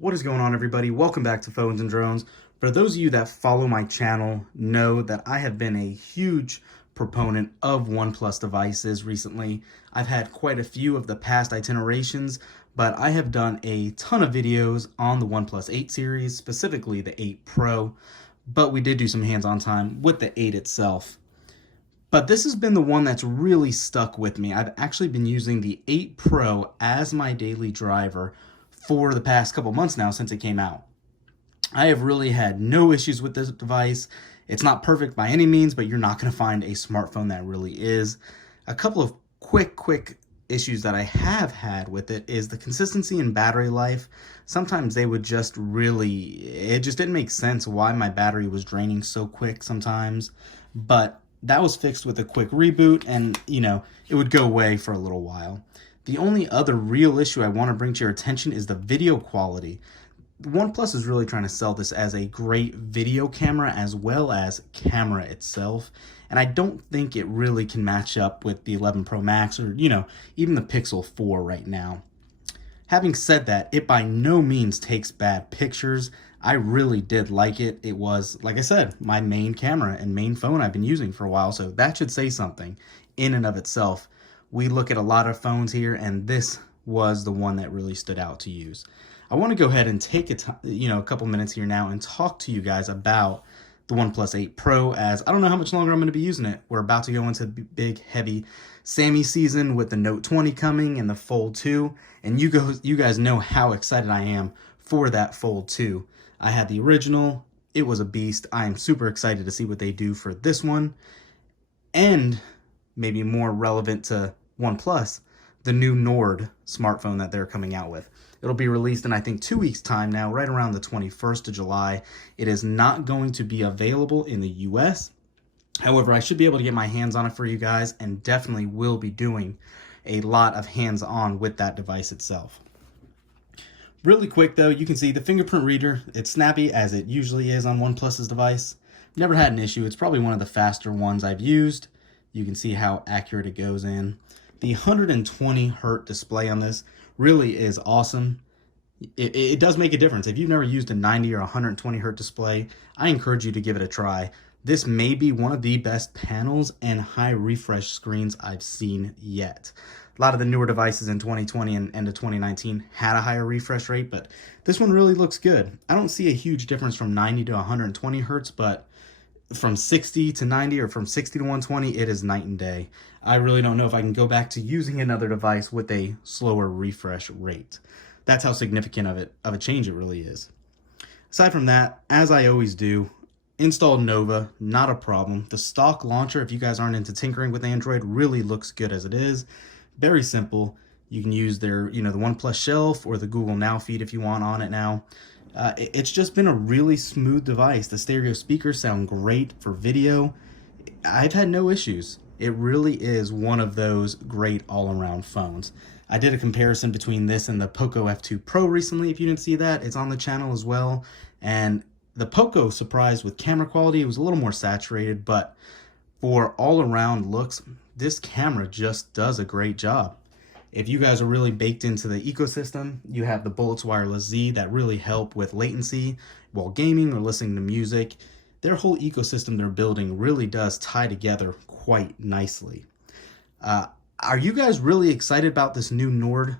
What is going on, everybody? Welcome back to Phones and Drones. For those of you that follow my channel know that I have been a huge proponent of OnePlus devices recently. I've had quite a few of the past iterations, but I have done a ton of videos on the OnePlus 8 series, specifically the 8 Pro, but we did do some hands-on time with the 8 itself. But this has been the one that's really stuck with me. I've actually been using the 8 Pro as my daily driver for the past couple months now since it came out. I have really had no issues with this device. It's not perfect by any means, but you're not going to find a smartphone that really is. A couple of quick issues that I have had with it is the consistency in battery life. Sometimes they would just it just didn't make sense why my battery was draining so quick sometimes. But that was fixed with a quick reboot, and it would go away for a little while. The only other real issue I want to bring to your attention is the video quality. OnePlus is really trying to sell this as a great video camera as well as camera itself, and I don't think it really can match up with the 11 Pro Max or even the Pixel 4 right now. Having said that, it by no means takes bad pictures. I really did like it. It was, like I said, my main camera and main phone I've been using for a while, so that should say something in and of itself. We look at a lot of phones here, and this was the one that really stood out to use. I want to go ahead and take a couple minutes here now and talk to you guys about the OnePlus 8 Pro, as I don't know how much longer I'm going to be using it. We're about to go into big, heavy Sammy season with the Note 20 coming and the Fold 2, and you guys know how excited I am for that Fold 2. I had the original. It was a beast. I am super excited to see what they do for this one, and maybe more relevant to OnePlus, the new Nord smartphone that they're coming out with. It'll be released in, I think, 2 weeks' time now, right around the 21st of July. It is not going to be available in the US. However, I should be able to get my hands on it for you guys, and definitely will be doing a lot of hands-on with that device itself. Really quick, though, you can see the Fingerprint Reader. It's snappy, as it usually is on OnePlus's device. Never had an issue. It's probably one of the faster ones I've used. You can see how accurate it goes in. The 120 hertz display on this really is awesome. It does make a difference. If you've never used a 90 or 120 hertz display, I encourage you to give it a try. This may be one of the best panels and high refresh screens I've seen yet. A lot of the newer devices in 2020 and into 2019 had a higher refresh rate, but this one really looks good. I don't see a huge difference from 90 to 120 hertz, but from 60 to 90 or from 60 to 120, it is night and day. I really don't know if I can go back to using another device with a slower refresh rate. That's how significant of a change it really is. Aside from that, as I always do, installed Nova, not a problem. The stock launcher, if you guys aren't into tinkering with Android, really looks good as it is. Very simple. You can use their, the OnePlus shelf or the Google Now feed if you want on it now. It's just been a really smooth device. The stereo speakers sound great for video. I've had no issues. It really is one of those great all-around phones. I did a comparison between this and the Poco F2 Pro recently. If you didn't see that, it's on the channel as well. And the Poco surprised with camera quality. It was a little more saturated, but for all-around looks, this camera just does a great job. If you guys are really baked into the ecosystem, you have the Bullets Wireless Z that really help with latency while gaming or listening to music. Their whole ecosystem they're building really does tie together quite nicely. Are you guys really excited about this new Nord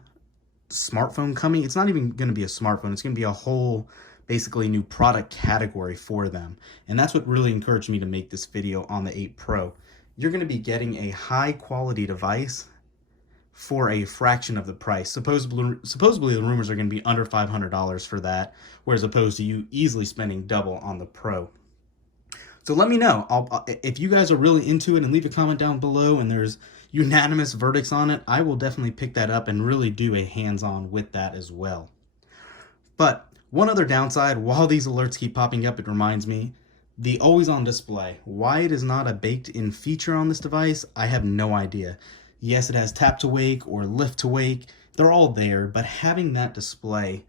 smartphone coming? It's not even going to be a smartphone. It's going to be a whole, basically, new product category for them. And that's what really encouraged me to make this video on the 8 Pro. You're going to be getting a high-quality device for a fraction of the price. Supposedly the rumors are going to be under $500 for that, whereas opposed to you easily spending double on the Pro. So let me know if you guys are really into it, and leave a comment down below and there's unanimous verdicts on it. I will definitely pick that up and really do a hands-on with that as well. But one other downside, while these alerts keep popping up, it reminds me, the always-on display. Why it is not a baked-in feature on this device, I have no idea. Yes, it has tap to wake or lift to wake. They're all there, but having that display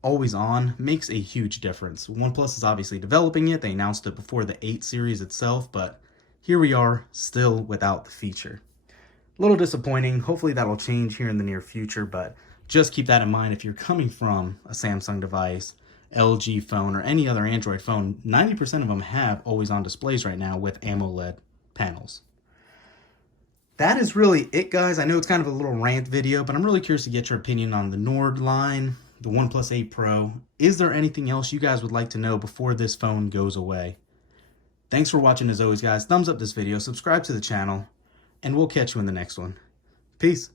always on makes a huge difference. OnePlus is obviously developing it. They announced it before the 8 series itself, but here we are still without the feature. A little disappointing. Hopefully that'll change here in the near future, but just keep that in mind if you're coming from a Samsung device, LG phone, or any other Android phone. 90% of them have always-on displays right now with AMOLED panels. That is really it, guys. I know it's kind of a little rant video, but I'm really curious to get your opinion on the Nord line, the OnePlus 8 Pro. Is there anything else you guys would like to know before this phone goes away? Thanks for watching as always, guys. Thumbs up this video, subscribe to the channel, and we'll catch you in the next one. Peace.